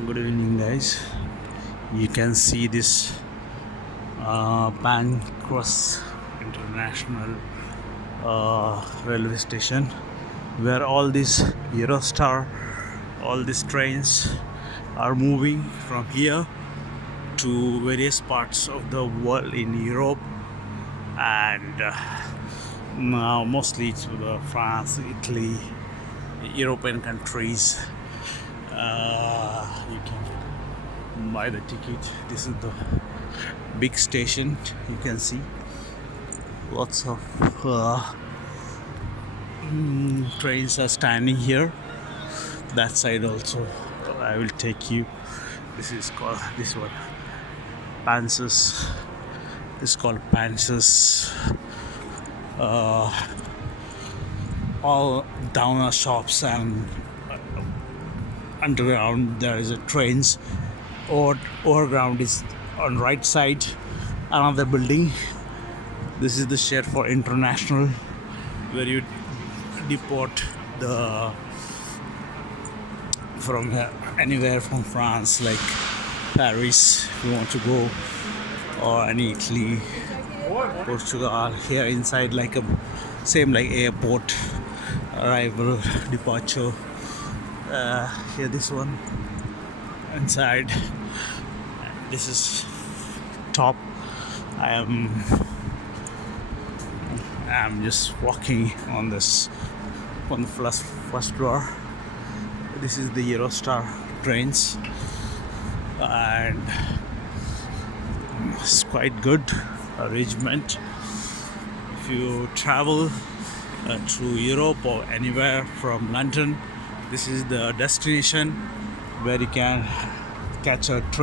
Good evening, guys. You can see this Pancras International railway station where all these Eurostar, all these trains are moving from here to various parts of the world in Europe and now mostly to the France, Italy, European countries. You can buy the ticket. This is the big station. You can see lots of trains are standing here. That side also I will take you. This is called this one Pancras. It's called Pancras. All downer shops and underground there is a trains. Overground is on right side. Another building. This is the shed for international, where you deport the from anywhere from France, like Paris, if you want to go, or any Italy, Portugal. Here inside, like a same like airport, arrival, departure. Here this one inside. This is top. I'm just walking on this on the first floor. This is the Eurostar trains, and it's quite good arrangement. If you travel through Europe or anywhere from London, this is the destination where you can catch a train.